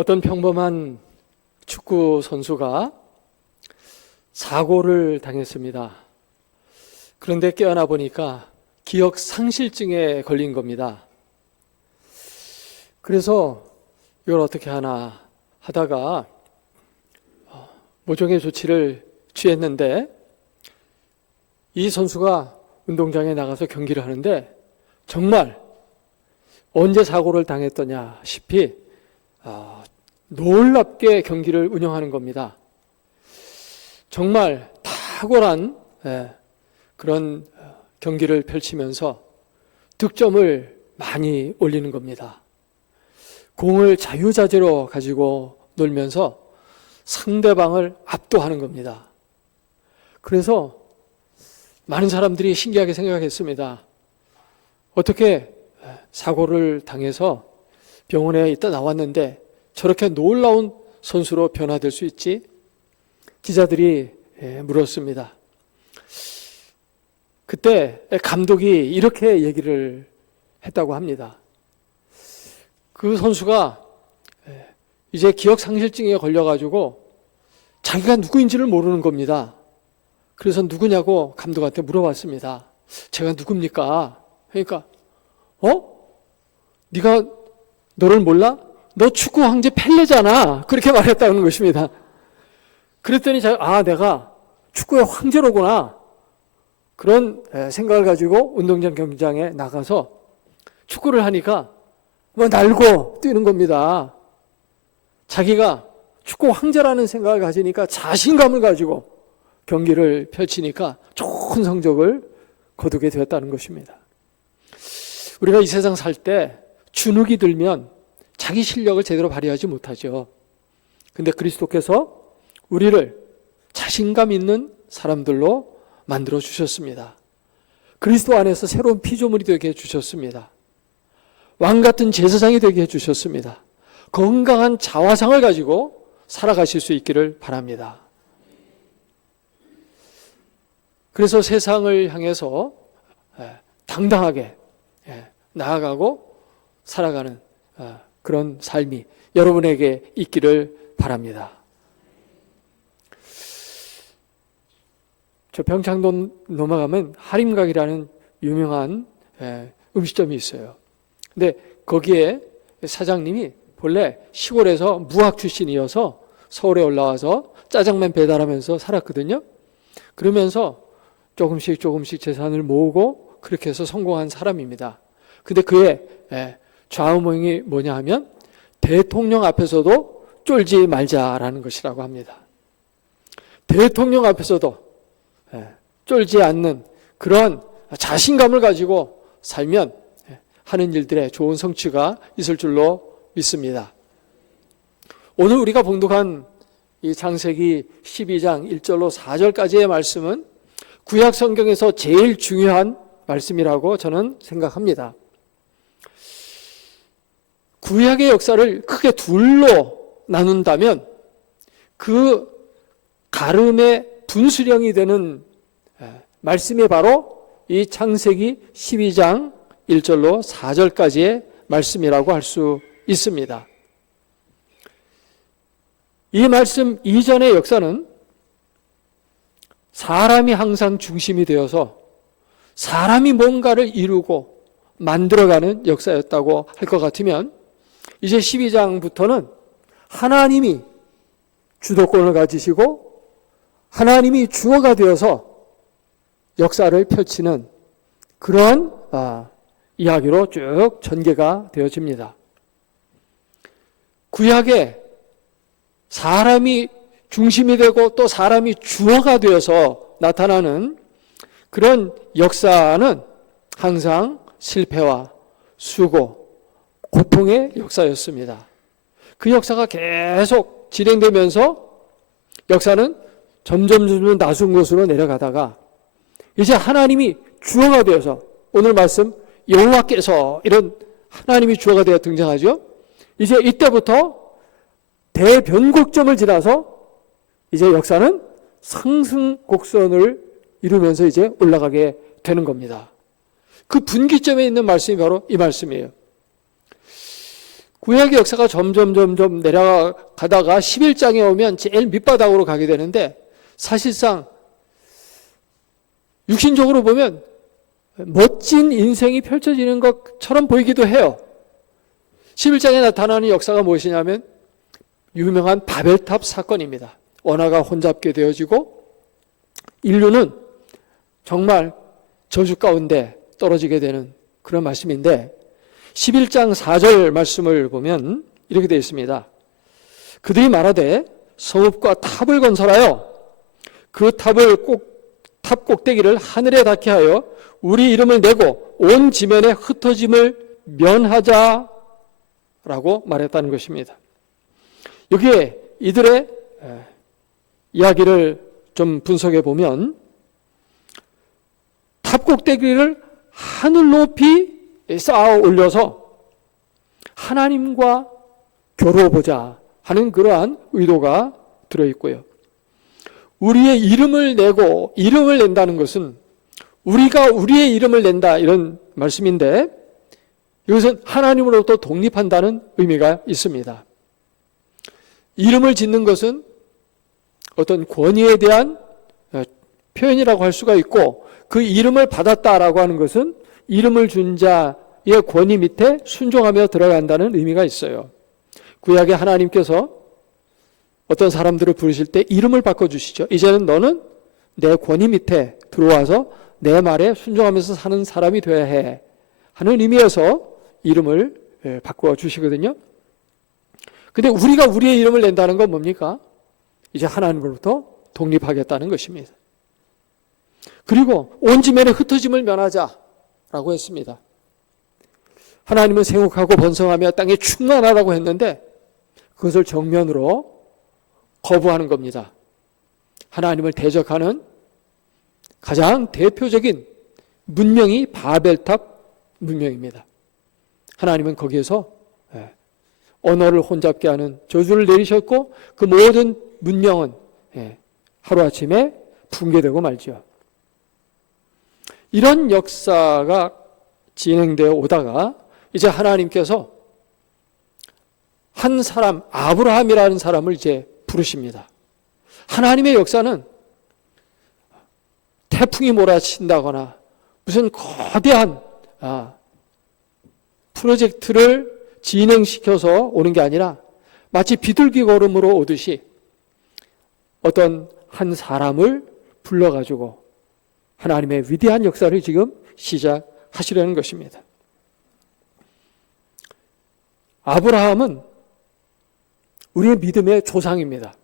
어떤 평범한 축구 선수가 사고를 당했습니다. 그런데 깨어나 보니까 기억 상실증에 걸린 겁니다. 그래서 이걸 어떻게 하나 하다가 모종의 조치를 취했는데, 이 선수가 운동장에 나가서 경기를 하는데 정말 언제 사고를 당했더냐 싶이 놀랍게 경기를 운영하는 겁니다. 정말 탁월한 그런 경기를 펼치면서 득점을 많이 올리는 겁니다. 공을 자유자재로 가지고 놀면서 상대방을 압도하는 겁니다. 그래서 많은 사람들이 신기하게 생각했습니다. 어떻게 사고를 당해서 병원에 있다 나왔는데 저렇게 놀라운 선수로 변화될 수 있지? 기자들이 물었습니다. 그때 감독이 이렇게 얘기를 했다고 합니다. 그 선수가 이제 기억상실증에 걸려가지고 자기가 누구인지를 모르는 겁니다. 그래서 누구냐고 감독한테 물어봤습니다. 제가 누굽니까? 그러니까 네가 너를 몰라? 너 축구 황제 펠레잖아. 그렇게 말했다는 것입니다. 그랬더니 내가 축구의 황제로구나. 그런 생각을 가지고 운동장 경기장에 나가서 축구를 하니까 날고 뛰는 겁니다. 자기가 축구 황제라는 생각을 가지니까 자신감을 가지고 경기를 펼치니까 좋은 성적을 거두게 되었다는 것입니다. 우리가 이 세상 살 때 주눅이 들면 자기 실력을 제대로 발휘하지 못하죠. 근데 그리스도께서 우리를 자신감 있는 사람들로 만들어 주셨습니다. 그리스도 안에서 새로운 피조물이 되게 해주셨습니다. 왕 같은 제사장이 되게 해주셨습니다. 건강한 자화상을 가지고 살아가실 수 있기를 바랍니다. 그래서 세상을 향해서 당당하게 나아가고 살아가는 그런 삶이 여러분에게 있기를 바랍니다. 저 평창도 넘어가면 하림각이라는 유명한 음식점이 있어요. 근데 거기에 사장님이 본래 시골에서 무학 출신이어서 서울에 올라와서 짜장면 배달하면서 살았거든요. 그러면서 조금씩 재산을 모으고 그렇게 해서 성공한 사람입니다. 근데 그의 좌우명이 뭐냐 하면 대통령 앞에서도 쫄지 말자라는 것이라고 합니다. 대통령 앞에서도 쫄지 않는 그런 자신감을 가지고 살면 하는 일들에 좋은 성취가 있을 줄로 믿습니다. 오늘 우리가 봉독한 이 창세기 12장 1절로 4절까지의 말씀은 구약 성경에서 제일 중요한 말씀이라고 저는 생각합니다. 구약의 역사를 크게 둘로 나눈다면 그 가름의 분수령이 되는 말씀이 바로 이 창세기 12장 1절로 4절까지의 말씀이라고 할 수 있습니다. 이 말씀 이전의 역사는 사람이 항상 중심이 되어서 사람이 뭔가를 이루고 만들어가는 역사였다고 할 것 같으면, 이제 12장부터는 하나님이 주도권을 가지시고 하나님이 주어가 되어서 역사를 펼치는 그런 이야기로 쭉 전개가 되어집니다. 구약에 사람이 중심이 되고 또 사람이 주어가 되어서 나타나는 그런 역사는 항상 실패와 수고, 고통의 역사였습니다. 그 역사가 계속 진행되면서 역사는 점점 나순 곳으로 내려가다가 이제 하나님이 주어가 되어서, 오늘 말씀 여호와께서 이런 하나님이 주어가 되어 등장하죠. 이제 이때부터 대변곡점을 지나서 이제 역사는 상승곡선을 이루면서 이제 올라가게 되는 겁니다. 그 분기점에 있는 말씀이 바로 이 말씀이에요. 구약의 역사가 점점 내려가다가 11장에 오면 제일 밑바닥으로 가게 되는데, 사실상 육신적으로 보면 멋진 인생이 펼쳐지는 것처럼 보이기도 해요. 11장에 나타나는 역사가 무엇이냐면 유명한 바벨탑 사건입니다. 언어가 혼잡게 되어지고 인류는 정말 저주 가운데 떨어지게 되는 그런 말씀인데, 11장 4절 말씀을 보면 이렇게 되어 있습니다. 그들이 말하되 성읍과 탑을 건설하여 그 탑 꼭대기를 하늘에 닿게 하여 우리 이름을 내고 온 지면에 흩어짐을 면하자 라고 말했다는 것입니다. 여기에 이들의 이야기를 좀 분석해 보면 탑 꼭대기를 하늘 높이 쌓아 올려서 하나님과 겨루어보자 하는 그러한 의도가 들어있고요. 우리의 이름을 내고, 이름을 낸다는 것은 우리가 우리의 이름을 낸다 이런 말씀인데, 이것은 하나님으로부터 독립한다는 의미가 있습니다. 이름을 짓는 것은 어떤 권위에 대한 표현이라고 할 수가 있고, 그 이름을 받았다라고 하는 것은 이름을 준 자의 권위 밑에 순종하며 들어간다는 의미가 있어요. 구약의 하나님께서 어떤 사람들을 부르실 때 이름을 바꿔주시죠. 이제는 너는 내 권위 밑에 들어와서 내 말에 순종하면서 사는 사람이 되어야 해 하는 의미에서 이름을 바꿔 주시거든요. 근데 우리가 우리의 이름을 낸다는 건 뭡니까? 이제 하나님으로부터 독립하겠다는 것입니다. 그리고 온 지면에 흩어짐을 면하자라고 했습니다. 하나님은 생육하고 번성하며 땅에 충만하라고 했는데 그것을 정면으로 거부하는 겁니다. 하나님을 대적하는 가장 대표적인 문명이 바벨탑 문명입니다. 하나님은 거기에서 언어를 혼잡게 하는 저주를 내리셨고 그 모든 문명은 하루아침에 붕괴되고 말죠. 이런 역사가 진행되어 오다가 이제 하나님께서 한 사람, 아브라함이라는 사람을 이제 부르십니다. 하나님의 역사는 태풍이 몰아친다거나 무슨 거대한 프로젝트를 진행시켜서 오는 게 아니라 마치 비둘기 걸음으로 오듯이 어떤 한 사람을 불러가지고 하나님의 위대한 역사를 지금 시작하시려는 것입니다. 아브라함은 우리의 믿음의 조상입니다.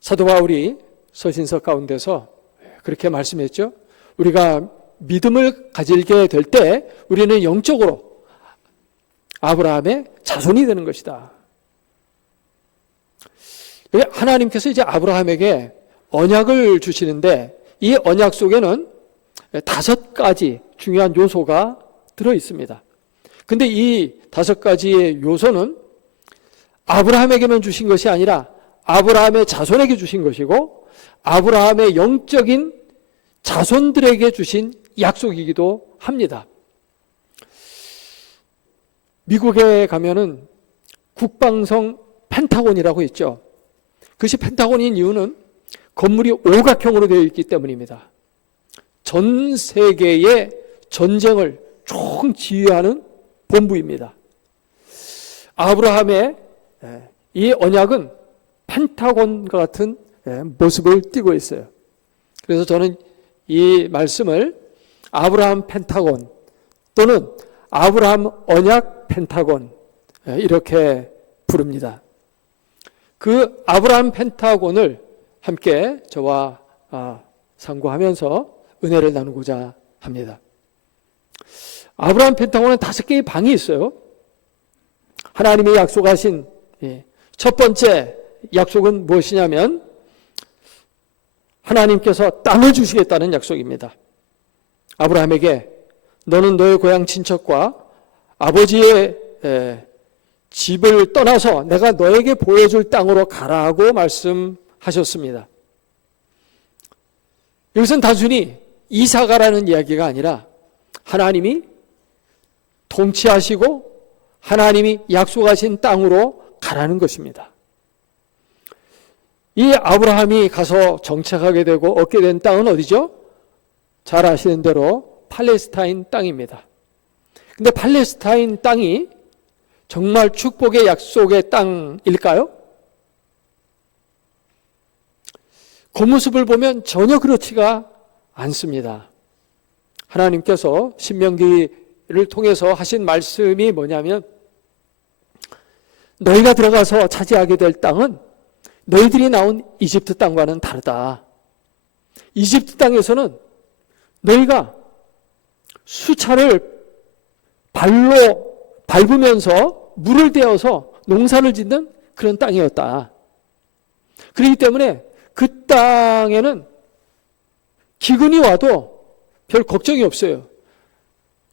사도 바울이 서신서 가운데서 그렇게 말씀했죠. 우리가 믿음을 가지게 될 때 우리는 영적으로 아브라함의 자손이 되는 것이다. 하나님께서 이제 아브라함에게 언약을 주시는데 이 언약 속에는 5가지 중요한 요소가 들어 있습니다. 근데 이 5가지의 요소는 아브라함에게만 주신 것이 아니라 아브라함의 자손에게 주신 것이고 아브라함의 영적인 자손들에게 주신 약속이기도 합니다. 미국에 가면은 국방성 펜타곤이라고 있죠. 그것이 펜타곤인 이유는 건물이 오각형으로 되어 있기 때문입니다. 전 세계의 전쟁을 총 지휘하는 본부입니다. 아브라함의 이 언약은 펜타곤과 같은 모습을 띠고 있어요. 그래서 저는 이 말씀을 아브라함 펜타곤 또는 아브라함 언약 펜타곤 이렇게 부릅니다. 그 아브라함 펜타곤을 함께 저와 상고하면서 은혜를 나누고자 합니다. 아브라함 펜타곤은 5개의 방이 있어요. 하나님이 약속하신 첫 번째 약속은 무엇이냐면 하나님께서 땅을 주시겠다는 약속입니다. 아브라함에게 너는 너의 고향 친척과 아버지의 집을 떠나서 내가 너에게 보여줄 땅으로 가라고 말씀하셨습니다. 이것은 단순히 이사가라는 이야기가 아니라 하나님이 통치하시고 하나님이 약속하신 땅으로 가라는 것입니다. 이 아브라함이 가서 정착하게 되고 얻게 된 땅은 어디죠? 잘 아시는 대로 팔레스타인 땅입니다. 근데 팔레스타인 땅이 정말 축복의 약속의 땅일까요? 겉모습을 보면 전혀 그렇지가 않습니다. 하나님께서 신명기를 통해서 하신 말씀이 뭐냐면 너희가 들어가서 차지하게 될 땅은 너희들이 나온 이집트 땅과는 다르다. 이집트 땅에서는 너희가 수차를 발로 밟으면서 물을 대어서 농사를 짓는 그런 땅이었다. 그렇기 때문에 그 땅에는 기근이 와도 별 걱정이 없어요.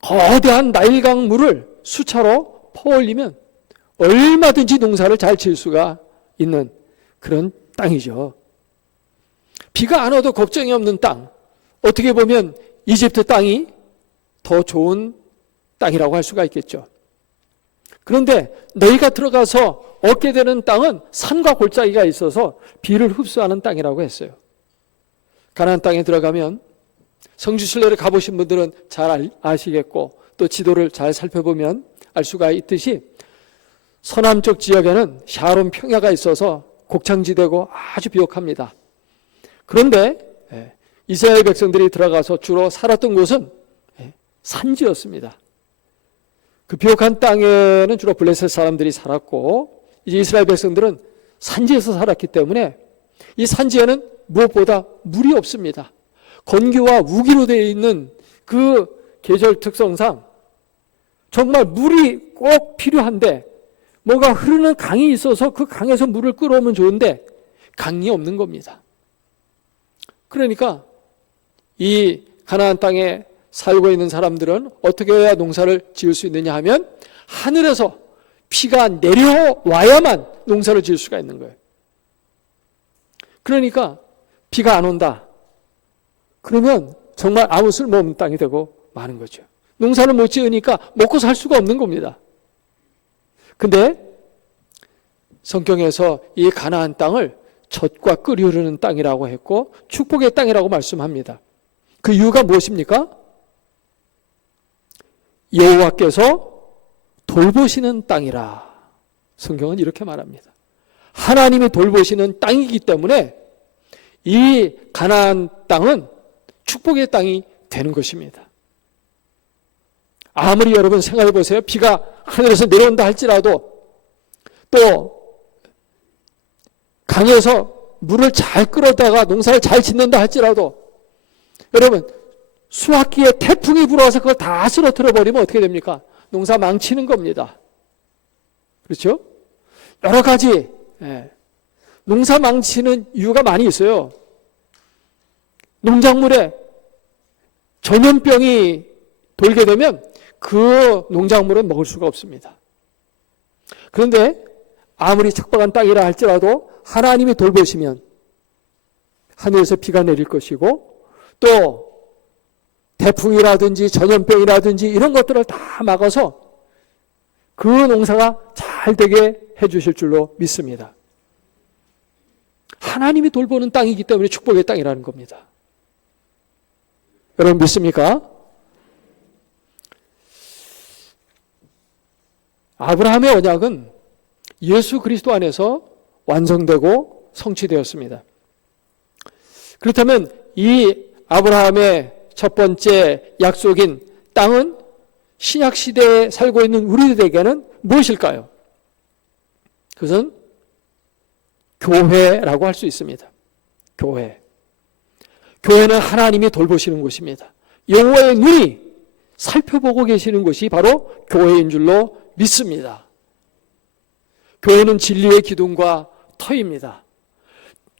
거대한 나일강 물을 수차로 퍼올리면 얼마든지 농사를 잘 지을 수가 있는 그런 땅이죠. 비가 안 와도 걱정이 없는 땅. 어떻게 보면 이집트 땅이 더 좋은 땅이라고 할 수가 있겠죠. 그런데 너희가 들어가서 얻게 되는 땅은 산과 골짜기가 있어서 비를 흡수하는 땅이라고 했어요. 가나안 땅에 들어가면 성지순례를 가보신 분들은 잘 아시겠고 또 지도를 잘 살펴보면 알 수가 있듯이 서남쪽 지역에는 샤론 평야가 있어서 곡창지대고 아주 비옥합니다. 그런데 이스라엘 백성들이 들어가서 주로 살았던 곳은 산지였습니다. 그 비옥한 땅에는 주로 블레셋 사람들이 살았고 이제 이스라엘 백성들은 산지에서 살았기 때문에 이 산지에는 무엇보다 물이 없습니다. 건기와 우기로 되어 있는 그 계절 특성상 정말 물이 꼭 필요한데 뭐가 흐르는 강이 있어서 그 강에서 물을 끌어오면 좋은데 강이 없는 겁니다. 그러니까 이 가나안 땅에 살고 있는 사람들은 어떻게 해야 농사를 지을 수 있느냐 하면 하늘에서 비가 내려와야만 농사를 지을 수가 있는 거예요. 그러니까 비가 안 온다. 그러면 정말 아무 쓸모없는 땅이 되고 마는 거죠. 농사를 못 지으니까 먹고 살 수가 없는 겁니다. 근데 성경에서 이 가나안 땅을 젖과 꿀이 흐르는 땅이라고 했고 축복의 땅이라고 말씀합니다. 그 이유가 무엇입니까? 여호와께서 돌보시는 땅이라. 성경은 이렇게 말합니다. 하나님이 돌보시는 땅이기 때문에 이 가나안 땅은 축복의 땅이 되는 것입니다. 아무리 여러분 생각해 보세요. 비가 하늘에서 내려온다 할지라도 또 강에서 물을 잘 끌어다가 농사를 잘 짓는다 할지라도 여러분 수학기에 태풍이 불어와서 그걸 다 쓰러뜨려 버리면 어떻게 됩니까? 농사 망치는 겁니다. 그렇죠? 여러 가지 농사 망치는 이유가 많이 있어요. 농작물에 전염병이 돌게 되면 그 농작물은 먹을 수가 없습니다. 그런데 아무리 척박한 땅이라 할지라도 하나님이 돌보시면 하늘에서 비가 내릴 것이고 또 태풍이라든지 전염병이라든지 이런 것들을 다 막아서 그 농사가 잘 되게 해주실 줄로 믿습니다. 하나님이 돌보는 땅이기 때문에 축복의 땅이라는 겁니다. 여러분 믿습니까? 아브라함의 언약은 예수 그리스도 안에서 완성되고 성취되었습니다. 그렇다면 이 아브라함의 첫 번째 약속인 땅은 신약 시대에 살고 있는 우리들에게는 무엇일까요? 그것은 교회라고 할 수 있습니다. 교회. 교회는 하나님이 돌보시는 곳입니다. 여호와의 눈이 살펴보고 계시는 곳이 바로 교회인 줄로 믿습니다. 교회는 진리의 기둥과 터입니다.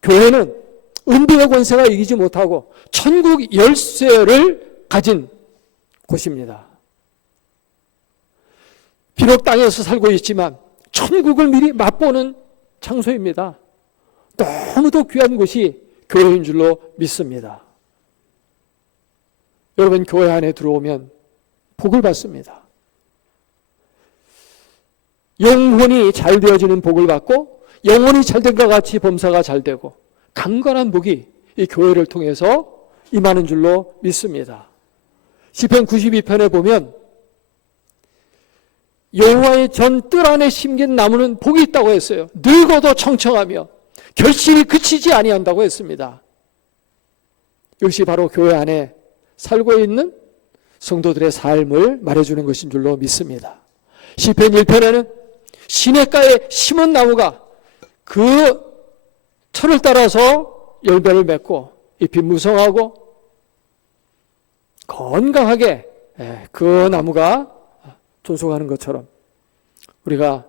교회는 은비의 권세가 이기지 못하고 천국 열쇠를 가진 곳입니다. 비록 땅에서 살고 있지만 천국을 미리 맛보는 장소입니다. 너무도 귀한 곳이 교회인 줄로 믿습니다. 여러분 교회 안에 들어오면 복을 받습니다. 영혼이 잘 되어지는 복을 받고 영혼이 잘된 것 같이 범사가 잘 되고 강건한 복이 이 교회를 통해서 임하는 줄로 믿습니다. 시편 92편에 보면 여호와의 전 뜰 안에 심긴 나무는 복이 있다고 했어요. 늙어도 청청하며 결실이 그치지 아니한다고 했습니다. 이것이 바로 교회 안에 살고 있는 성도들의 삶을 말해주는 것인 줄로 믿습니다. 시편 1편에는 시냇가에 심은 나무가 그 철을 따라서 열매를 맺고 잎이 무성하고 건강하게 그 나무가 존속하는 것처럼 우리가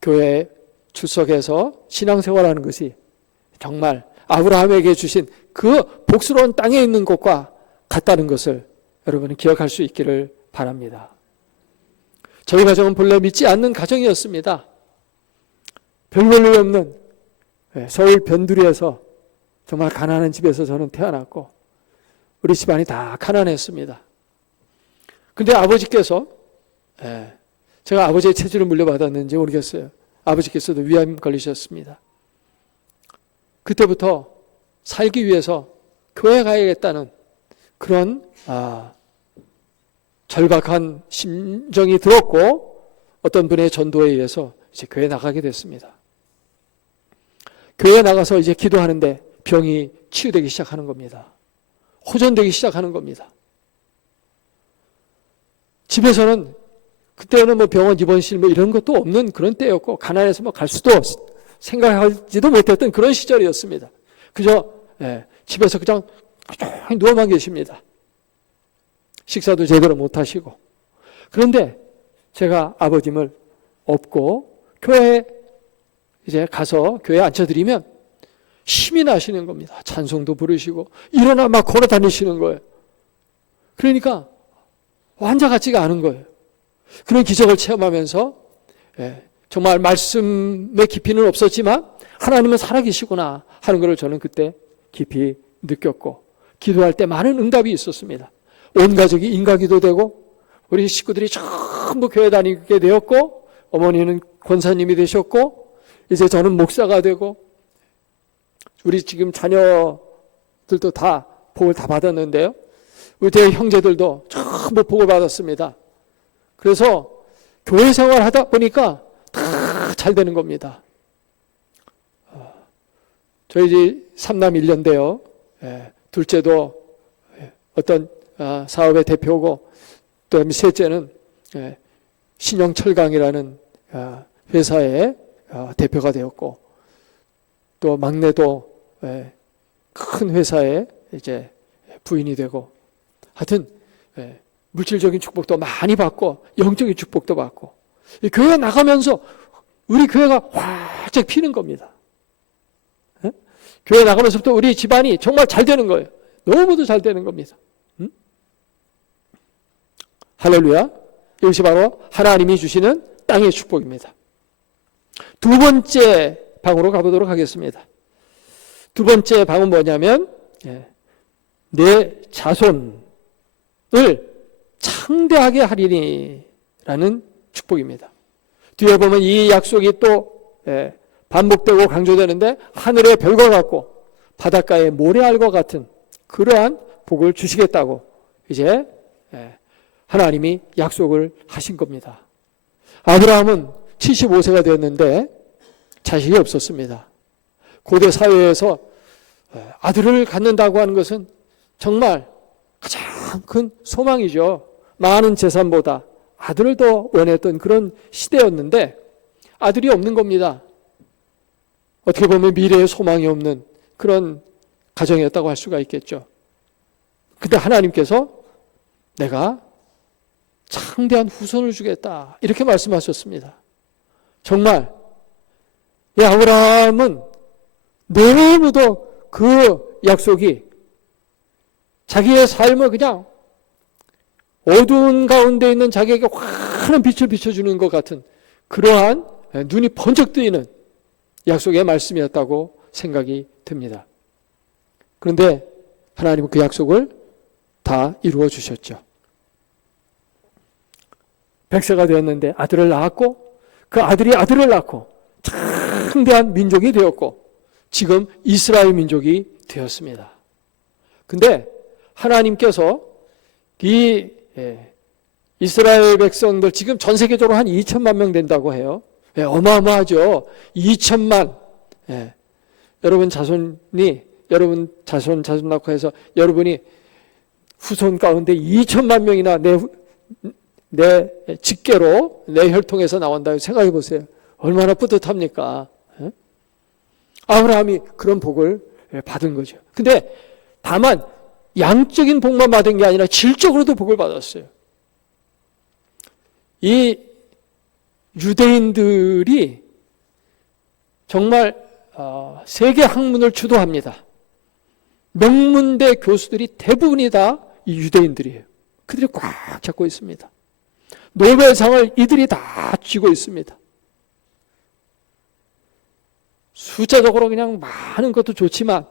교회에 출석해서 신앙생활하는 것이 정말 아브라함에게 주신 그 복스러운 땅에 있는 것과 같다는 것을 여러분은 기억할 수 있기를 바랍니다. 저희 가정은 본래 믿지 않는 가정이었습니다. 별 볼일 없는 서울 변두리에서 정말 가난한 집에서 저는 태어났고 우리 집안이 다 가난했습니다. 근데 아버지께서 제가 아버지의 체질을 물려받았는지 모르겠어요. 아버지께서도 위암 걸리셨습니다. 그때부터 살기 위해서 교회 가야겠다는 그런 절박한 심정이 들었고 어떤 분의 전도에 의해서 이제 교회 나가게 됐습니다. 교회 나가서 이제 기도하는데 병이 치유되기 시작하는 겁니다. 호전되기 시작하는 겁니다. 집에서는 그때는 뭐 병원 입원실 뭐 이런 것도 없는 그런 때였고 가난해서 뭐 갈 수도 생각하지도 못했던 그런 시절이었습니다. 그저 집에서 그냥 누워만 계십니다. 식사도 제대로 못 하시고. 그런데 제가 아버님을 업고 교회에 이제 가서 교회에 앉혀드리면 힘이 나시는 겁니다. 찬송도 부르시고 일어나 막 걸어 다니시는 거예요. 그러니까 환자 같지가 않은 거예요. 그런 기적을 체험하면서 정말 말씀의 깊이는 없었지만 하나님은 살아계시구나 하는 것을 저는 그때 깊이 느꼈고 기도할 때 많은 응답이 있었습니다. 온 가족이 인가기도 되고 우리 식구들이 전부 교회 다니게 되었고 어머니는 권사님이 되셨고 이제 저는 목사가 되고 우리 지금 자녀들도 다 복을 다 받았는데요. 우리 대 형제들도 전부 복을 받았습니다. 그래서 교회 생활 하다 보니까 다 잘 되는 겁니다. 저희 이제 3남 1년대요. 둘째도 어떤 사업의 대표고 또 셋째는 신영철강이라는 회사의 대표가 되었고 또 막내도 큰 회사의 이제 부인이 되고 하여튼 물질적인 축복도 많이 받고 영적인 축복도 받고 교회 나가면서 우리 교회가 활짝 피는 겁니다. 교회 나가면서부터 우리 집안이 정말 잘 되는 거예요. 너무도 잘 되는 겁니다. 할렐루야. 이것이 바로 하나님이 주시는 땅의 축복입니다. 두 번째 방으로 가보도록 하겠습니다. 두 번째 방은 뭐냐면 내 자손을 창대하게 하리니 라는 축복입니다. 뒤에 보면 이 약속이 또 반복되고 강조되는데 하늘의 별과 같고 바닷가의 모래알과 같은 그러한 복을 주시겠다고 이제 하나님이 약속을 하신 겁니다. 아브라함은 75세가 되었는데 자식이 없었습니다. 고대 사회에서 아들을 갖는다고 하는 것은 정말 가장 큰 소망이죠. 많은 재산보다 아들을 더 원했던 그런 시대였는데 아들이 없는 겁니다. 어떻게 보면 미래에 소망이 없는 그런 가정이었다고 할 수가 있겠죠. 근데 하나님께서 내가 창대한 후손을 주겠다 이렇게 말씀하셨습니다. 정말 이 아브라함은 너무도 그 약속이 자기의 삶을 그냥 어두운 가운데 있는 자기에게 환한 빛을 비춰주는 것 같은 그러한 눈이 번쩍 뜨이는 약속의 말씀이었다고 생각이 듭니다. 그런데 하나님은 그 약속을 다 이루어 주셨죠. 100세가 되었는데 아들을 낳았고 그 아들이 아들을 낳고 창대한 민족이 되었고 지금 이스라엘 민족이 되었습니다. 근데 하나님께서 이 이스라엘 백성들 지금 전 세계적으로 한 2천만 명 된다고 해요. 어마어마하죠. 2천만. 여러분 자손 낳고 해서 여러분이 후손 가운데 2천만 명이나 내 직계로 내 혈통에서 나온다고 생각해 보세요. 얼마나 뿌듯합니까? 아브라함이 그런 복을 받은 거죠. 근데 다만 양적인 복만 받은 게 아니라 질적으로도 복을 받았어요. 이 유대인들이 정말 세계 학문을 주도합니다. 명문대 교수들이 대부분이 다 이 유대인들이에요. 그들이 꽉 잡고 있습니다. 노벨상을 이들이 다 쥐고 있습니다. 숫자적으로 그냥 많은 것도 좋지만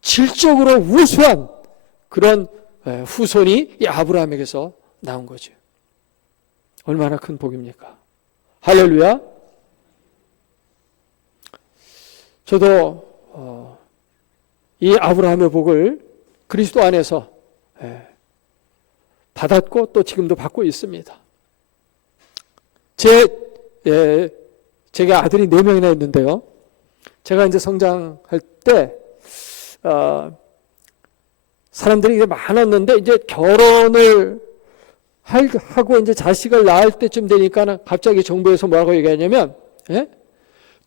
질적으로 우수한 그런 후손이 이 아브라함에게서 나온 거죠. 얼마나 큰 복입니까? 할렐루야. 저도 이 아브라함의 복을 그리스도 안에서 받았고 또 지금도 받고 있습니다. 제가 아들이 4명이나 있는데요. 제가 이제 성장할 때 사람들이 이제 많았는데 이제 결혼을 하고 이제 자식을 낳을 때쯤 되니까는 갑자기 정부에서 뭐라고 얘기하냐면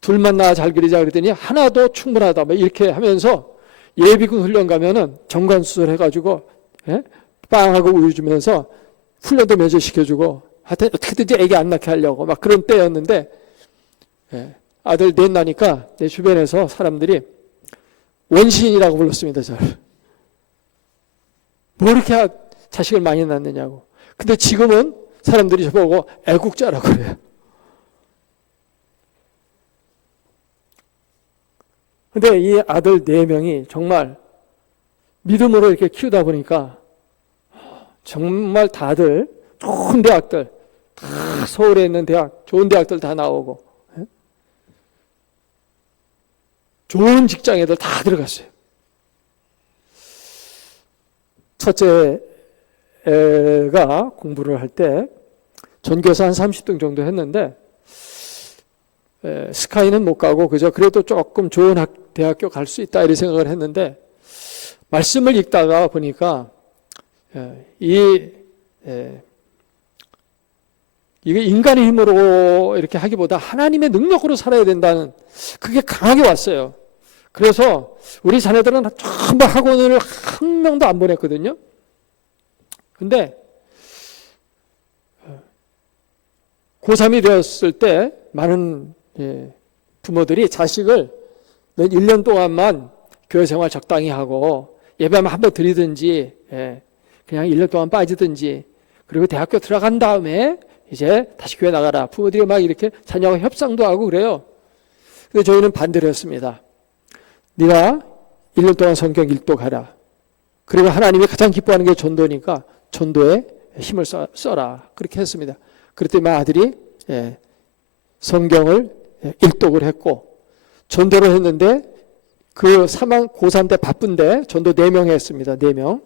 둘만 낳아 잘 기르자 그랬더니 하나도 충분하다 뭐 이렇게 하면서 예비군 훈련 가면은 정관수술 해가지고 빵하고 우유 주면서 훈련도 면제시켜주고 하여튼 어떻게든지 애기 안 낳게 하려고 막 그런 때였는데 아들 넷 나니까 내 주변에서 사람들이 원신이라고 불렀습니다. 저를. 뭐 이렇게 자식을 많이 낳느냐고. 근데 지금은 사람들이 저보고 애국자라고 그래요. 근데 이 아들 4명이 정말 믿음으로 이렇게 키우다 보니까 정말 다들 좋은 대학들, 다 서울에 있는 대학, 좋은 대학들 다 나오고 좋은 직장에들 다 들어갔어요. 첫째 애가 공부를 할 때 전교에서 한 30등 정도 했는데 스카이는 못 가고 그래도 조금 좋은 대학교 갈 수 있다 이런 생각을 했는데 말씀을 읽다가 보니까 이게 인간의 힘으로 이렇게 하기보다 하나님의 능력으로 살아야 된다는 그게 강하게 왔어요. 그래서 우리 자녀들은 전부 학원을 한 명도 안 보냈거든요. 근데 고3이 되었을 때 많은 부모들이 자식을 1년 동안만 교회 생활 적당히 하고 예배만 한번 드리든지 그냥 1년 동안 빠지든지 그리고 대학교 들어간 다음에 이제 다시 교회 나가라. 부모들이 막 이렇게 자녀와 협상도 하고 그래요. 근데 저희는 반대를 했습니다. 네가 1년 동안 성경 읽도가라. 그리고 하나님이 가장 기뻐하는 게 전도니까 전도에 힘을 써라. 그렇게 했습니다. 그랬더니 아들이 성경을 일독을 했고 전도를 했는데 그 고3 때 바쁜데 전도 4명 했습니다. 4명.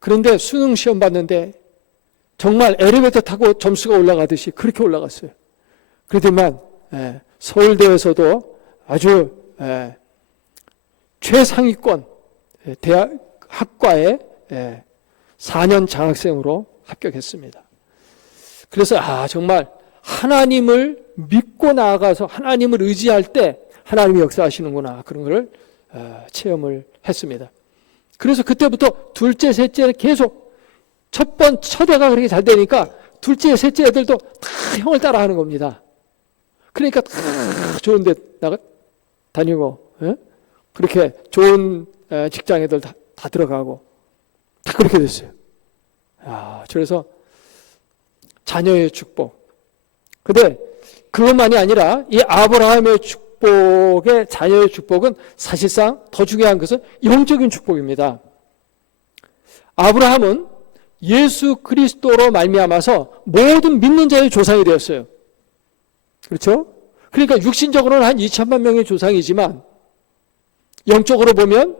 그런데 수능 시험 봤는데 정말 엘리베이터 타고 점수가 올라가듯이 그렇게 올라갔어요. 그렇지만 서울대에서도 아주 최상위권 대학 학과에 4년 장학생으로 합격했습니다. 그래서 정말 하나님을 믿고 나아가서 하나님을 의지할 때 하나님이 역사하시는구나 그런 걸 체험을 했습니다. 그래서 그때부터 둘째, 셋째는 계속 첫 애가 그렇게 잘 되니까 둘째, 셋째 애들도 다 형을 따라하는 겁니다. 그러니까 다 좋은 데 다니고 그렇게 좋은 직장 애들 다 들어가고 다 그렇게 됐어요. 그래서 자녀의 축복. 근데 그것만이 아니라 이 아브라함의 축복의 자녀의 축복은 사실상 더 중요한 것은 영적인 축복입니다. 아브라함은 예수 그리스도로 말미암아서 모든 믿는 자의 조상이 되었어요. 그렇죠? 그러니까 육신적으로는 한 2천만 명의 조상이지만 영적으로 보면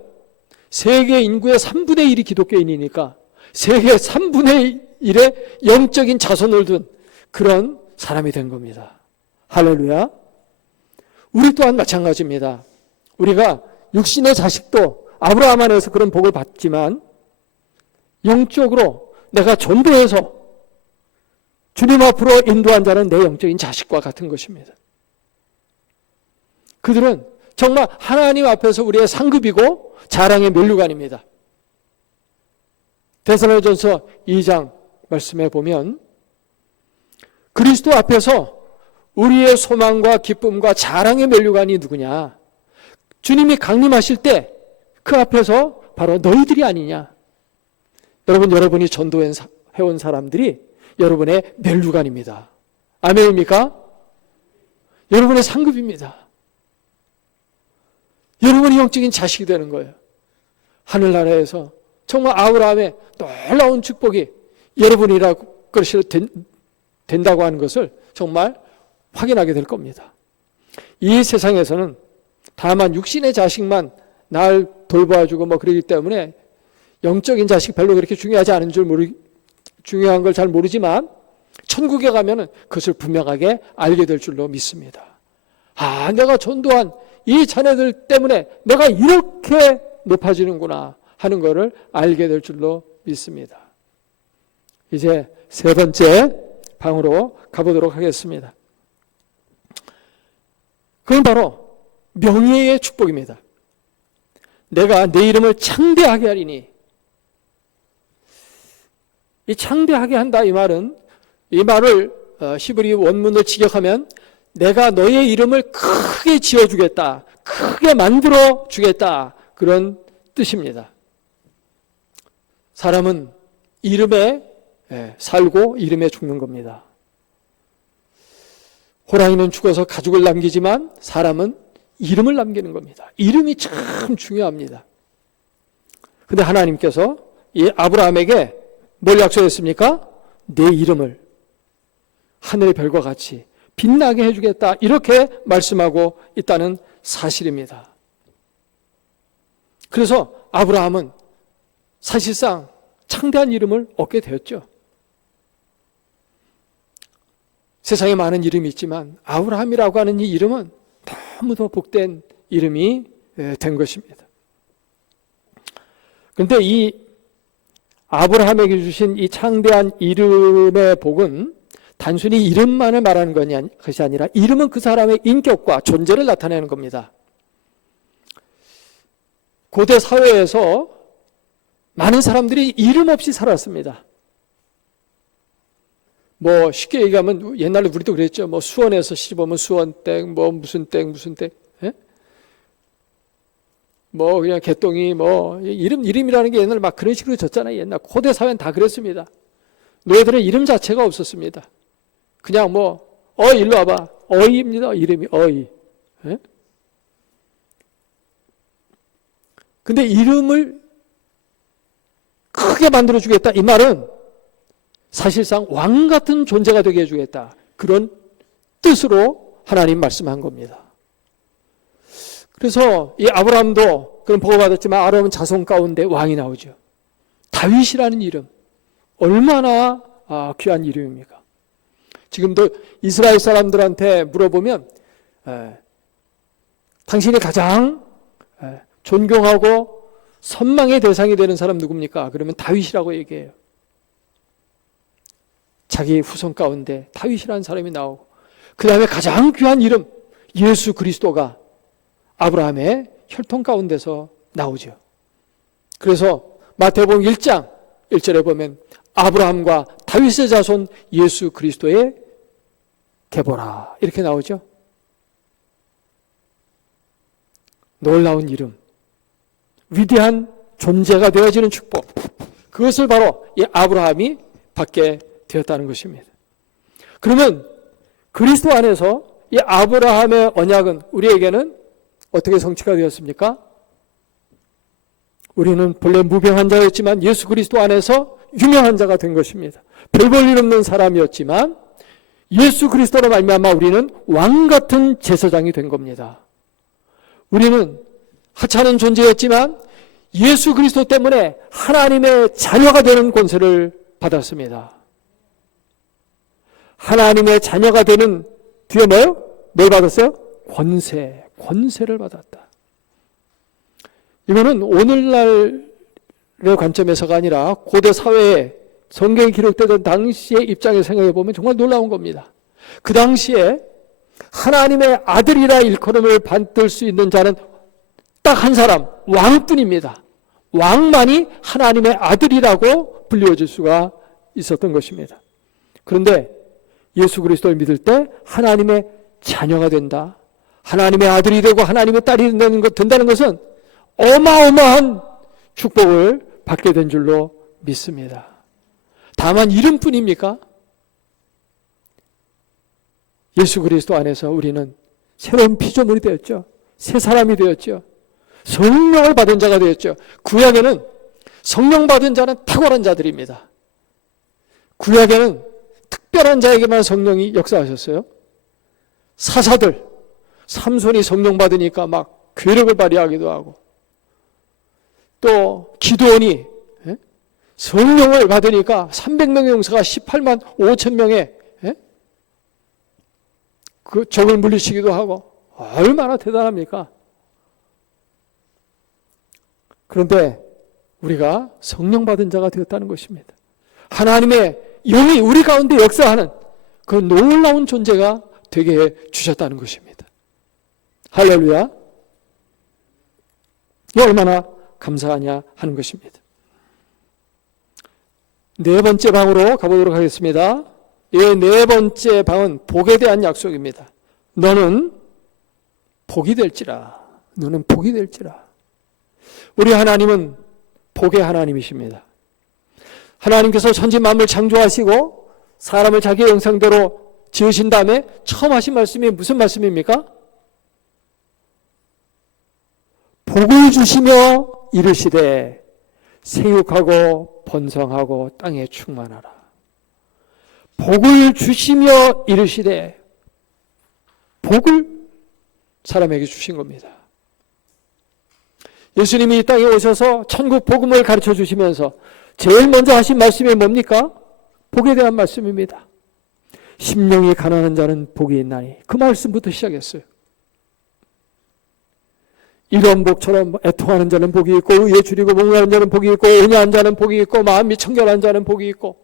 세계 인구의 3분의 1이 기독교인이니까 세계 3분의 1의 영적인 자손을 둔 그런 사람이 된 겁니다. 할렐루야. 우리 또한 마찬가지입니다. 우리가 육신의 자식도 아브라함 안에서 그런 복을 받지만 영적으로 내가 전도해서 주님 앞으로 인도한 자는 내 영적인 자식과 같은 것입니다. 그들은 정말 하나님 앞에서 우리의 상급이고 자랑의 면류관입니다. 데살로니가전서 2장 말씀에 보면 그리스도 앞에서 우리의 소망과 기쁨과 자랑의 면류관이 누구냐? 주님이 강림하실 때 그 앞에서 바로 너희들이 아니냐? 여러분이 전도해온 사람들이 여러분의 면류관입니다. 아멘입니까? 여러분의 상급입니다. 여러분이 영적인 자식이 되는 거예요. 하늘나라에서 정말 아브라함의 놀라운 축복이 여러분이라고 것이 된다고 하는 것을 정말 확인하게 될 겁니다. 이 세상에서는 다만 육신의 자식만 날 돌봐주고 그러기 때문에 영적인 자식 별로 그렇게 중요하지 않은 중요한 걸 잘 모르지만 천국에 가면은 그것을 분명하게 알게 될 줄로 믿습니다. 아, 내가 전도한 이 자녀들 때문에 내가 이렇게 높아지는구나 하는 것을 알게 될 줄로 믿습니다. 이제 세 번째 방으로 가보도록 하겠습니다. 그건 바로 명예의 축복입니다. 내가 내 이름을 창대하게 하리니. 이 창대하게 한다 이 말은 이 말을 히브리 원문을 직역하면 내가 너의 이름을 크게 지어주겠다, 크게 만들어 주겠다 그런 뜻입니다. 사람은 이름에 살고 이름에 죽는 겁니다. 호랑이는 죽어서 가죽을 남기지만 사람은 이름을 남기는 겁니다. 이름이 참 중요합니다. 그런데 하나님께서 이 아브라함에게 뭘 약속했습니까? 내 이름을 하늘의 별과 같이 빛나게 해주겠다 이렇게 말씀하고 있다는 사실입니다. 그래서 아브라함은 사실상 창대한 이름을 얻게 되었죠. 세상에 많은 이름이 있지만 아브라함이라고 하는 이 이름은 너무도 복된 이름이 된 것입니다. 그런데 이 아브라함에게 주신 이 창대한 이름의 복은 단순히 이름만을 말하는 것이 아니라 이름은 그 사람의 인격과 존재를 나타내는 겁니다. 고대 사회에서 많은 사람들이 이름 없이 살았습니다. 쉽게 얘기하면 옛날에 우리도 그랬죠. 수원에서 시집오면 수원댁, 무슨 댁, 예? 그냥 개똥이, 이름이라는 게 옛날에 막 그런 식으로 졌잖아요. 옛날 고대 사회는 다 그랬습니다. 노예들은 이름 자체가 없었습니다. 그냥 일로 와봐. 어이입니다. 이름이 어이. 예? 근데 이름을 크게 만들어주겠다. 이 말은 사실상 왕 같은 존재가 되게 해주겠다. 그런 뜻으로 하나님 말씀한 겁니다. 그래서 이 아브라함도 그런 복을 받았지만 아브라함은 자손 가운데 왕이 나오죠. 다윗이라는 이름. 얼마나 귀한 이름입니까? 지금도 이스라엘 사람들한테 물어보면 당신이 가장 존경하고 선망의 대상이 되는 사람 누굽니까? 그러면 다윗이라고 얘기해요. 자기 후손 가운데 다윗이라는 사람이 나오고 그 다음에 가장 귀한 이름 예수 그리스도가 아브라함의 혈통 가운데서 나오죠. 그래서 마태복음 1장 1절에 보면 아브라함과 다윗의 자손 예수 그리스도의 계보라 이렇게 나오죠. 놀라운 이름, 위대한 존재가 되어지는 축복, 그것을 바로 이 아브라함이 받게 되었다는 것입니다. 그러면 그리스도 안에서 이 아브라함의 언약은 우리에게는 어떻게 성취가 되었습니까? 우리는 본래 무병한 자였지만 예수 그리스도 안에서 유명한 자가 된 것입니다. 별 볼 일 없는 사람이었지만 예수 그리스도로 말미암아 우리는 왕 같은 제사장이 된 겁니다. 우리는 하찮은 존재였지만 예수 그리스도 때문에 하나님의 자녀가 되는 권세를 받았습니다. 하나님의 자녀가 되는 뒤에 뭐요? 뭘 받았어요? 권세를 받았다. 이거는 오늘날의 관점에서가 아니라 고대 사회에 성경이 기록되던 당시의 입장에서 생각해 보면 정말 놀라운 겁니다. 그 당시에 하나님의 아들이라 일컬음을 받을 수 있는 자는 딱 한 사람, 왕뿐입니다. 왕만이 하나님의 아들이라고 불려질 수가 있었던 것입니다. 그런데 예수 그리스도를 믿을 때 하나님의 자녀가 된다. 하나님의 아들이 되고 하나님의 딸이 된다는 것은 어마어마한 축복을 받게 된 줄로 믿습니다. 다만 이름뿐입니까? 예수 그리스도 안에서 우리는 새로운 피조물이 되었죠. 새 사람이 되었죠. 성령을 받은 자가 되었죠. 구약에는 성령 받은 자는 탁월한 자들입니다. 구약에는 특별한 자에게만 성령이 역사하셨어요. 사사들, 삼손이 성령 받으니까 막 괴력을 발휘하기도 하고, 또 기드온이 성령을 받으니까 300명의 용사가 18만 5천 명의 그 적을 물리치기도 하고, 얼마나 대단합니까? 그런데 우리가 성령 받은 자가 되었다는 것입니다. 하나님의 영이 우리 가운데 역사하는 그 놀라운 존재가 되게 해 주셨다는 것입니다. 할렐루야. 이 얼마나 감사하냐 하는 것입니다. 네 번째 방으로 가보도록 하겠습니다. 이 네 번째 방은 복에 대한 약속입니다. 너는 복이 될지라. 너는 복이 될지라. 우리 하나님은 복의 하나님이십니다. 하나님께서 천지 만물 창조하시고 사람을 자기의 형상대로 지으신 다음에 처음 하신 말씀이 무슨 말씀입니까? 복을 주시며 이르시되 생육하고 번성하고 땅에 충만하라. 복을 주시며 이르시되, 복을 사람에게 주신 겁니다. 예수님이 이 땅에 오셔서 천국 복음을 가르쳐 주시면서 제일 먼저 하신 말씀이 뭡니까? 복에 대한 말씀입니다. 심령이 가난한 자는 복이 있나니. 그 말씀부터 시작했어요. 이런 복처럼 애통하는 자는 복이 있고, 의에 줄이고 목마른 자는 복이 있고, 온유한 자는 복이 있고, 마음이 청결한 자는 복이 있고,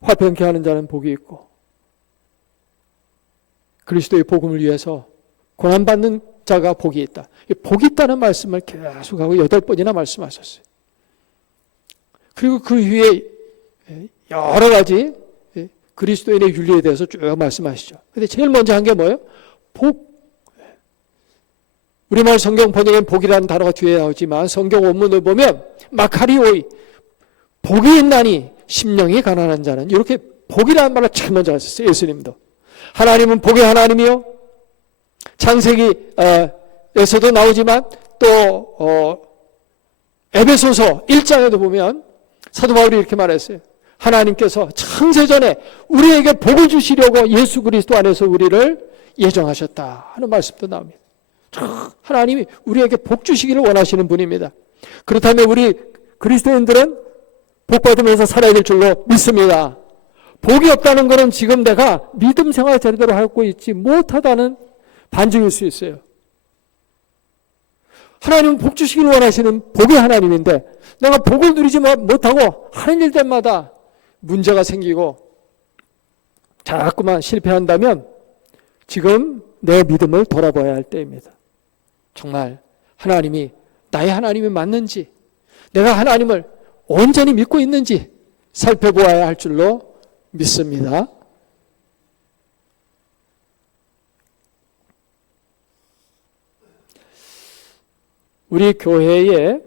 화평케 하는 자는 복이 있고, 그리스도의 복음을 위해서 고난받는 자가 복이 있다. 복이 있다는 말씀을 계속하고 8번이나 말씀하셨어요. 그리고 그 위에 여러 가지 그리스도인의 윤리에 대해서 쭉 말씀하시죠. 근데 제일 먼저 한 게 뭐예요? 복. 우리말 성경 번역엔 복이라는 단어가 뒤에 나오지만 성경 원문을 보면 마카리오이, 복이 있나니 심령이 가난한 자는, 이렇게 복이라는 말을 제일 먼저 하셨어요. 예수님도. 하나님은 복의 하나님이요. 창세기에서도 나오지만 또 에베소서 1장에도 보면 사도 바울이 이렇게 말했어요. 하나님께서 창세전에 우리에게 복을 주시려고 예수 그리스도 안에서 우리를 예정하셨다 하는 말씀도 나옵니다. 하나님이 우리에게 복 주시기를 원하시는 분입니다. 그렇다면 우리 그리스도인들은 복 받으면서 살아야 될 줄로 믿습니다. 복이 없다는 것은 지금 내가 믿음 생활 제대로 하고 있지 못하다는 반증일 수 있어요. 하나님은 복 주시기를 원하시는 복의 하나님인데 내가 복을 누리지 못하고 하는 일들마다 문제가 생기고 자꾸만 실패한다면 지금 내 믿음을 돌아봐야 할 때입니다. 정말 하나님이 나의 하나님이 맞는지, 내가 하나님을 온전히 믿고 있는지 살펴보아야 할 줄로 믿습니다. 우리 교회에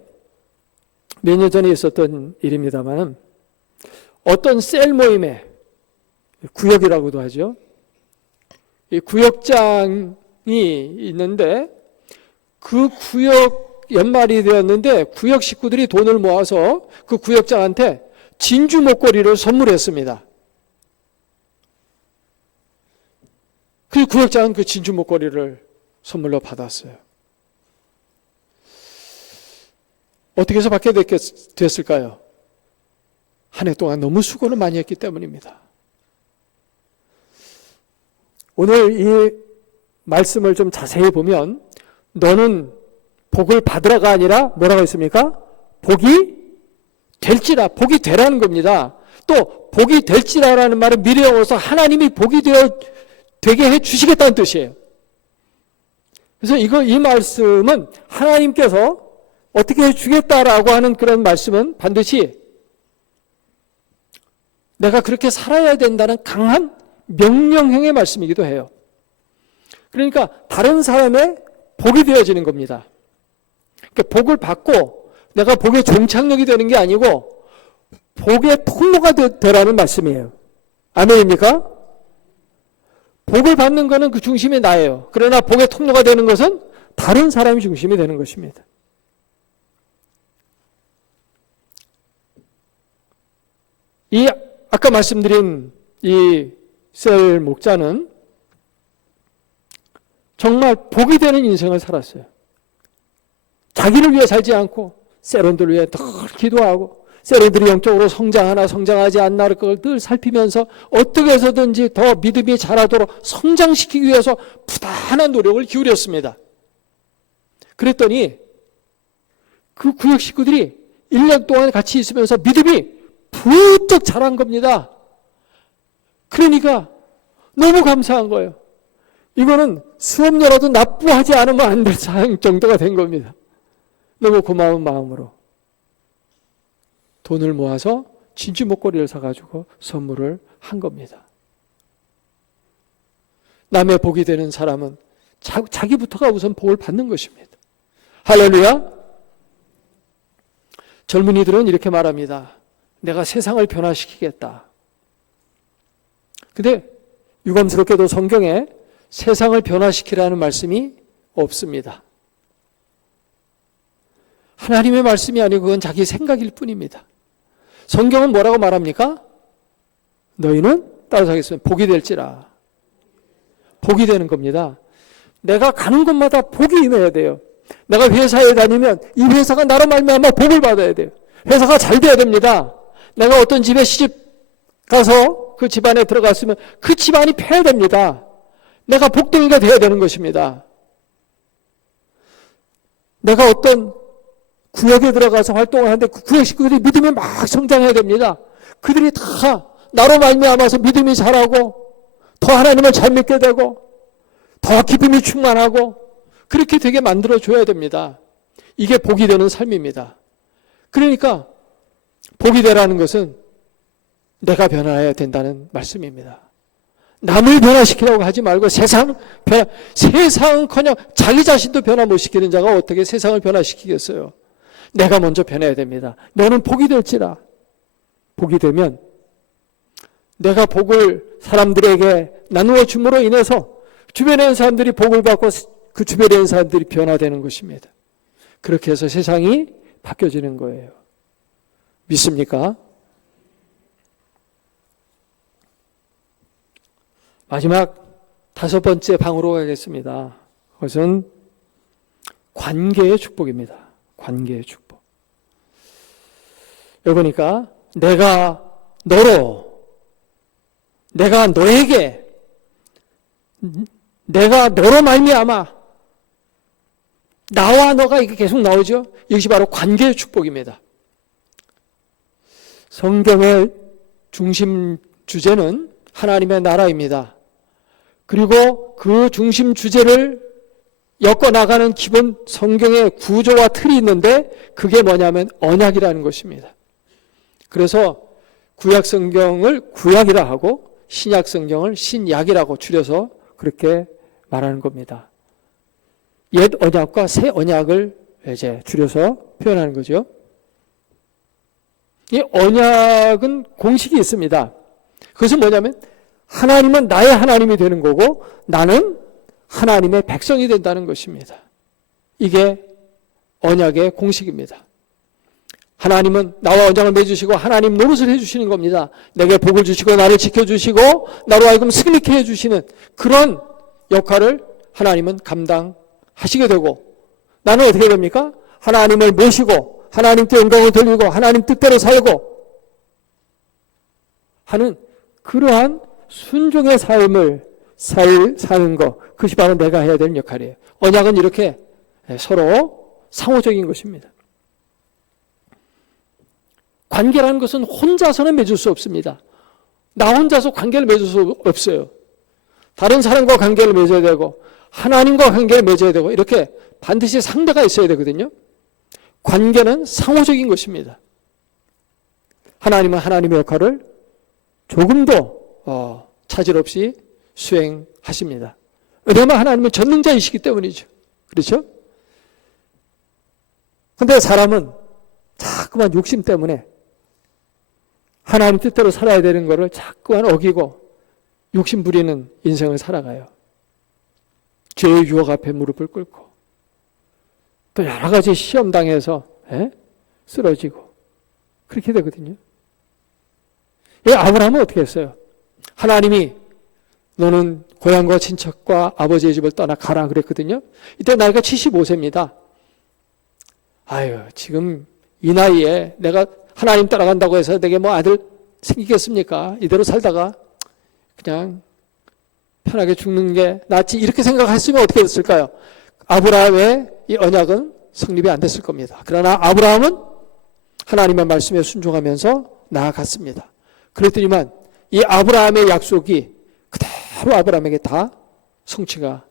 몇 년 전에 있었던 일입니다만, 어떤 셀 모임에, 구역이라고도 하죠. 이 구역장이 있는데 그 구역 연말이 되었는데 구역 식구들이 돈을 모아서 그 구역장한테 진주 목걸이를 선물했습니다. 그 구역장은 그 진주 목걸이를 선물로 받았어요. 어떻게 해서 받게 됐을까요? 한 해 동안 너무 수고를 많이 했기 때문입니다. 오늘 이 말씀을 좀 자세히 보면 너는 복을 받으라가 아니라 뭐라고 했습니까? 복이 될지라, 복이 되라는 겁니다. 또 복이 될지라라는 말은 미래형어서 하나님이 복이 되게 해주시겠다는 뜻이에요. 그래서 이 말씀은 하나님께서 어떻게 해주겠다라고 하는 그런 말씀은 반드시 내가 그렇게 살아야 된다는 강한 명령형의 말씀이기도 해요. 그러니까 다른 사람의 복이 되어지는 겁니다. 그러니까 복을 받고 내가 복의 종착역이 되는 게 아니고 복의 통로가 되라는 말씀이에요. 아멘입니까? 복을 받는 것은 그 중심이 나예요. 그러나 복의 통로가 되는 것은 다른 사람이 중심이 되는 것입니다. 이 아까 말씀드린 이 셀 목자는 정말 복이 되는 인생을 살았어요. 자기를 위해 살지 않고 세론들을 위해 늘 기도하고 세론들이 영적으로 성장하나 성장하지 않나 그걸 늘 살피면서 어떻게 해서든지 더 믿음이 자라도록 성장시키기 위해서 부단한 노력을 기울였습니다. 그랬더니 그 구역 식구들이 1년 동안 같이 있으면서 믿음이 부쩍 자란 겁니다. 그러니까 너무 감사한 거예요. 이거는 수업료라도 납부하지 않으면 안 될 사항 정도가 된 겁니다. 너무 고마운 마음으로 돈을 모아서 진주 목걸이를 사가지고 선물을 한 겁니다. 남의 복이 되는 사람은 자기부터가 우선 복을 받는 것입니다. 할렐루야. 젊은이들은 이렇게 말합니다. 내가 세상을 변화시키겠다. 근데 유감스럽게도 성경에 세상을 변화시키라는 말씀이 없습니다. 하나님의 말씀이 아니고 그건 자기 생각일 뿐입니다. 성경은 뭐라고 말합니까? 너희는 따라서 하겠습니다. 복이 될지라. 복이 되는 겁니다. 내가 가는 곳마다 복이 임해야 돼요. 내가 회사에 다니면 이 회사가 나로 말미암아 복을 받아야 돼요. 회사가 잘 돼야 됩니다. 내가 어떤 집에 시집 가서 그 집안에 들어갔으면 그 집안이 펴야 됩니다. 내가 복덩이가 돼야 되는 것입니다. 내가 어떤 구역에 들어가서 활동을 하는데 그 구역 식구들이 믿음이 막 성장해야 됩니다. 그들이 다 나로 말미암아서 믿음이 자라고 더 하나님을 잘 믿게 되고 더 기쁨이 충만하고 그렇게 되게 만들어줘야 됩니다. 이게 복이 되는 삶입니다. 그러니까 복이 되라는 것은 내가 변화해야 된다는 말씀입니다. 남을 변화시키라고 하지 말고 세상은커녕 자기 자신도 변화 못 시키는 자가 어떻게 세상을 변화시키겠어요? 내가 먼저 변해야 됩니다. 너는 복이 될지라. 복이 되면 내가 복을 사람들에게 나누어 줌으로 인해서 주변에 있는 사람들이 복을 받고 그 주변에 있는 사람들이 변화되는 것입니다. 그렇게 해서 세상이 바뀌어지는 거예요. 믿습니까? 마지막 5번째 방으로 가겠습니다. 그것은 관계의 축복입니다. 관계의 축복. 여기 보니까 내가 너에게 내가 너로 말미암아 나와 너가 이게 계속 나오죠. 이것이 바로 관계의 축복입니다. 성경의 중심 주제는 하나님의 나라입니다. 그리고 그 중심 주제를 엮어나가는 기본 성경의 구조와 틀이 있는데 그게 뭐냐면 언약이라는 것입니다. 그래서 구약 성경을 구약이라 하고 신약 성경을 신약이라고 줄여서 그렇게 말하는 겁니다. 옛 언약과 새 언약을 이제 줄여서 표현하는 거죠. 이 언약은 공식이 있습니다. 그것은 뭐냐면 하나님은 나의 하나님이 되는 거고 나는 하나님의 백성이 된다는 것입니다. 이게 언약의 공식입니다. 하나님은 나와 언약을 맺으시고 하나님 노릇을 해주시는 겁니다. 내게 복을 주시고 나를 지켜주시고 나로 하여금 승리케 해주시는 그런 역할을 하나님은 감당하시게 되고, 나는 어떻게 됩니까? 하나님을 모시고 하나님께 영광을 돌리고 하나님 뜻대로 살고 하는 그러한 순종의 삶을 사는 것, 그것이 바로 내가 해야 되는 역할이에요. 언약은 이렇게 서로 상호적인 것입니다. 관계라는 것은 혼자서는 맺을 수 없습니다. 나 혼자서 관계를 맺을 수 없어요. 다른 사람과 관계를 맺어야 되고 하나님과 관계를 맺어야 되고 이렇게 반드시 상대가 있어야 되거든요. 관계는 상호적인 것입니다. 하나님은 하나님의 역할을 조금도 차질 없이 수행하십니다. 왜냐하면 하나님은 전능자이시기 때문이죠. 그렇죠? 그런데 사람은 자꾸만 욕심 때문에 하나님 뜻대로 살아야 되는 것을 자꾸만 어기고 욕심 부리는 인생을 살아가요. 죄의 유혹 앞에 무릎을 꿇고 또 여러 가지 시험 당해서 쓰러지고 그렇게 되거든요. 아브라함은 어떻게 했어요? 하나님이 너는 고향과 친척과 아버지의 집을 떠나 가라 그랬거든요. 이때 나이가 75세입니다. 아유, 지금 이 나이에 내가 하나님 따라간다고 해서 내게 뭐 아들 생기겠습니까? 이대로 살다가 그냥 편하게 죽는 게 낫지, 이렇게 생각했으면 어떻게 됐을까요? 아브라함의 이 언약은 성립이 안 됐을 겁니다. 그러나 아브라함은 하나님의 말씀에 순종하면서 나아갔습니다. 그랬더니만 이 아브라함의 약속이 그대로 아브라함에게 다 성취가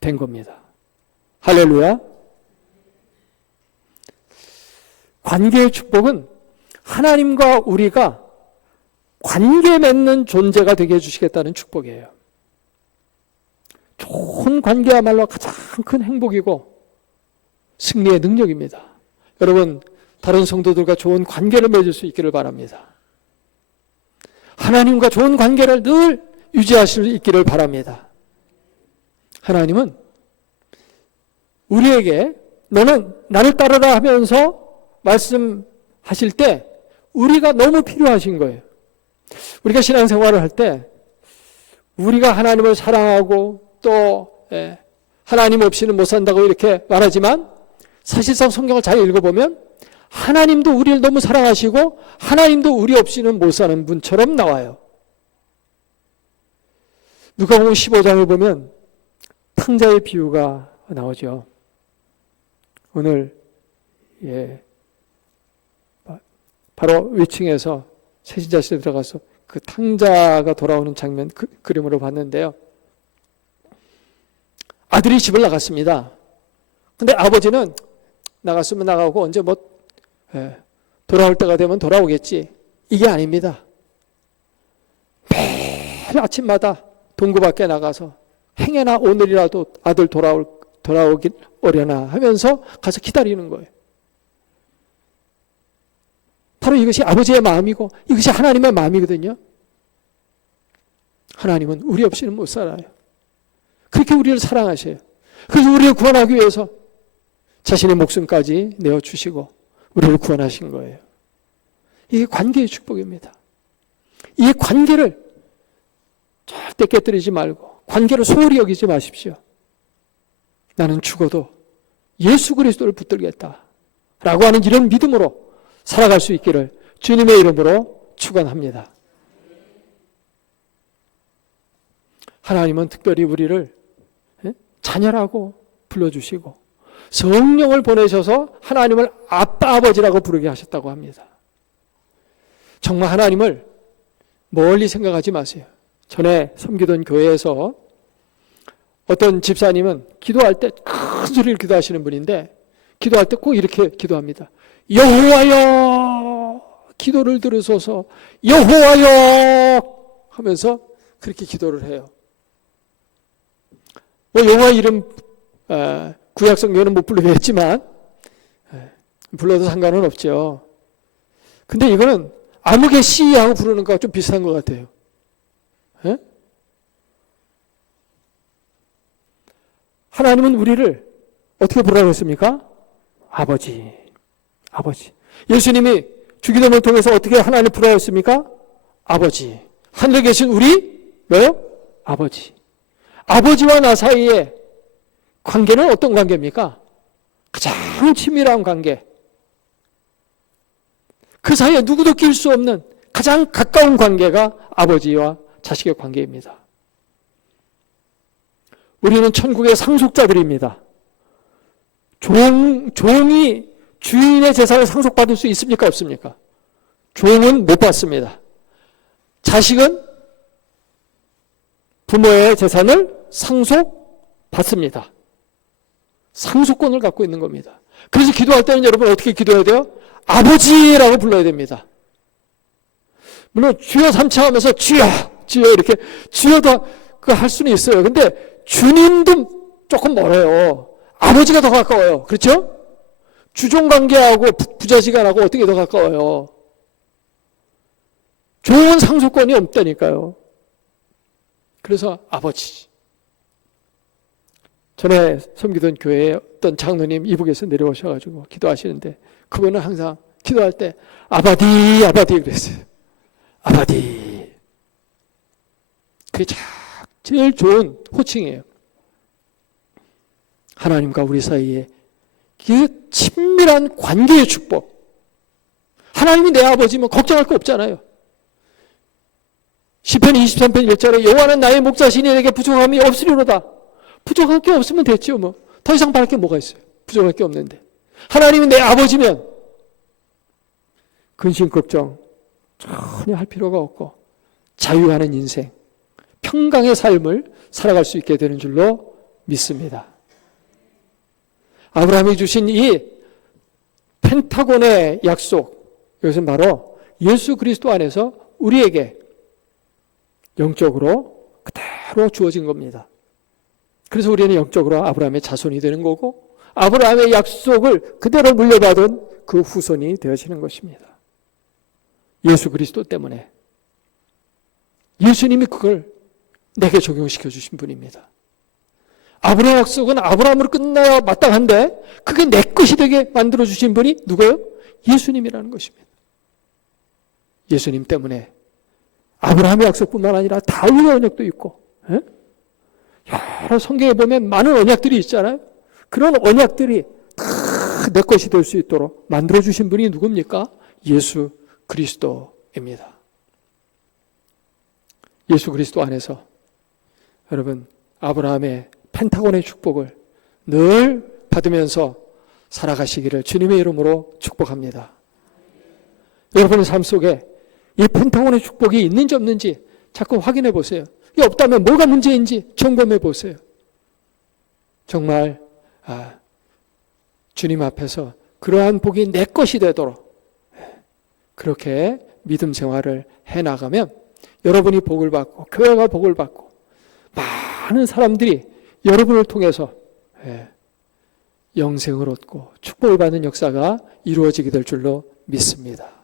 된 겁니다. 할렐루야. 관계의 축복은 하나님과 우리가 관계 맺는 존재가 되게 해주시겠다는 축복이에요. 좋은 관계야말로 가장 큰 행복이고 승리의 능력입니다. 여러분, 다른 성도들과 좋은 관계를 맺을 수 있기를 바랍니다. 하나님과 좋은 관계를 늘 유지하실 수 있기를 바랍니다. 하나님은 우리에게 너는 나를 따르라 하면서 말씀하실 때 우리가 너무 필요하신 거예요. 우리가 신앙생활을 할 때 우리가 하나님을 사랑하고 또 하나님 없이는 못 산다고 이렇게 말하지만 사실상 성경을 잘 읽어보면 하나님도 우리를 너무 사랑하시고 하나님도 우리 없이는 못 사는 분처럼 나와요. 누가복음 15장을 보면 탕자의 비유가 나오죠. 오늘 바로 위층에서 세신자실에 들어가서 그 탕자가 돌아오는 장면 그림으로 봤는데요. 아들이 집을 나갔습니다. 근데 아버지는 나갔으면 나가고 언제 돌아올 때가 되면 돌아오겠지, 이게 아닙니다. 매일 아침마다 동구 밖에 나가서 행여나 오늘이라도 아들 돌아오길 오려나 하면서 가서 기다리는 거예요. 바로 이것이 아버지의 마음이고 이것이 하나님의 마음이거든요. 하나님은 우리 없이는 못 살아요. 그렇게 우리를 사랑하셔요. 그래서 우리를 구원하기 위해서 자신의 목숨까지 내어주시고 우리를 구원하신 거예요. 이게 관계의 축복입니다. 이 관계를 절대 깨뜨리지 말고 관계를 소홀히 여기지 마십시오. 나는 죽어도 예수 그리스도를 붙들겠다 라고 하는 이런 믿음으로 살아갈 수 있기를 주님의 이름으로 축원합니다. 하나님은 특별히 우리를 자녀라고 불러주시고 성령을 보내셔서 하나님을 아빠 아버지라고 부르게 하셨다고 합니다. 정말 하나님을 멀리 생각하지 마세요. 전에 섬기던 교회에서 어떤 집사님은 기도할 때 큰 소리를 기도하시는 분인데 기도할 때 꼭 이렇게 기도합니다. 여호와여 기도를 들으소서, 여호와여 하면서 그렇게 기도를 해요. 뭐 여호와 이름 구약성경은 못 부르겠지만 불러도 상관은 없죠. 근데 이거는 아무개씨하고 부르는 거와 좀 비슷한 것 같아요. 에? 하나님은 우리를 어떻게 부르라고 했습니까? 아버지. 아버지. 예수님이 주기도문을 통해서 어떻게 하나님을 부르라고 했습니까? 아버지. 하늘에 계신 우리 뭐요? 아버지. 아버지와 나 사이의 관계는 어떤 관계입니까? 가장 친밀한 관계. 그 사이에 누구도 낄 수 없는 가장 가까운 관계가 아버지와 자식의 관계입니다. 우리는 천국의 상속자들입니다. 종이 주인의 재산을 상속받을 수 있습니까? 없습니까? 종은 못 받습니다. 자식은 부모의 재산을 상속받습니다. 상속권을 갖고 있는 겁니다. 그래서 기도할 때는 여러분 어떻게 기도해야 돼요? 아버지라고 불러야 됩니다. 물론 주여 삼창하면서 주여 이렇게 주여도 할 수는 있어요. 근데 주님도 조금 멀어요. 아버지가 더 가까워요. 그렇죠? 주종관계하고 부자지간하고 어떻게 더 가까워요? 좋은 상속권이 없다니까요. 그래서 아버지. 전에 섬기던 교회에 어떤 장로님 이북에서 내려오셔가지고 기도하시는데 그분은 항상 기도할 때 아바디 그랬어요. 아바디. 그게 제일 좋은 호칭이에요. 하나님과 우리 사이에 그 친밀한 관계의 축복. 하나님이 내 아버지면 걱정할 거 없잖아요. 시편 23편 1절에 여호와는 나의 목자시니 내게 부족함이 없으리로다. 부족할 게 없으면 됐죠. 뭐 더 이상 바랄 게 뭐가 있어요. 부족할 게 없는데. 하나님은 내 아버지면 근심 걱정 전혀 할 필요가 없고 자유하는 인생, 평강의 삶을 살아갈 수 있게 되는 줄로 믿습니다. 아브라함이 주신 이 펜타곤의 약속, 이것은 바로 예수 그리스도 안에서 우리에게 영적으로 그대로 주어진 겁니다. 그래서 우리는 영적으로 아브라함의 자손이 되는 거고 아브라함의 약속을 그대로 물려받은 그 후손이 되어지는 것입니다. 예수 그리스도 때문에. 예수님이 그걸 내게 적용시켜 주신 분입니다. 아브라함 약속은 아브라함으로 끝나야 마땅한데 그게 내 것이 되게 만들어 주신 분이 누구예요? 예수님이라는 것입니다. 예수님 때문에 아브라함의 약속뿐만 아니라 다윗의 언약도 있고, 여러 성경에 보면 많은 언약들이 있잖아요. 그런 언약들이 다 내 것이 될 수 있도록 만들어 주신 분이 누굽니까? 예수 그리스도입니다. 예수 그리스도 안에서 여러분 아브라함의 펜타곤의 축복을 늘 받으면서 살아가시기를 주님의 이름으로 축복합니다. 여러분의 삶 속에 이 펜타곤의 축복이 있는지 없는지 자꾸 확인해 보세요. 이게 없다면 뭐가 문제인지 점검해 보세요. 정말 주님 앞에서 그러한 복이 내 것이 되도록 그렇게 믿음 생활을 해나가면 여러분이 복을 받고 교회가 복을 받고 많은 사람들이 여러분을 통해서 영생을 얻고 축복을 받는 역사가 이루어지게 될 줄로 믿습니다.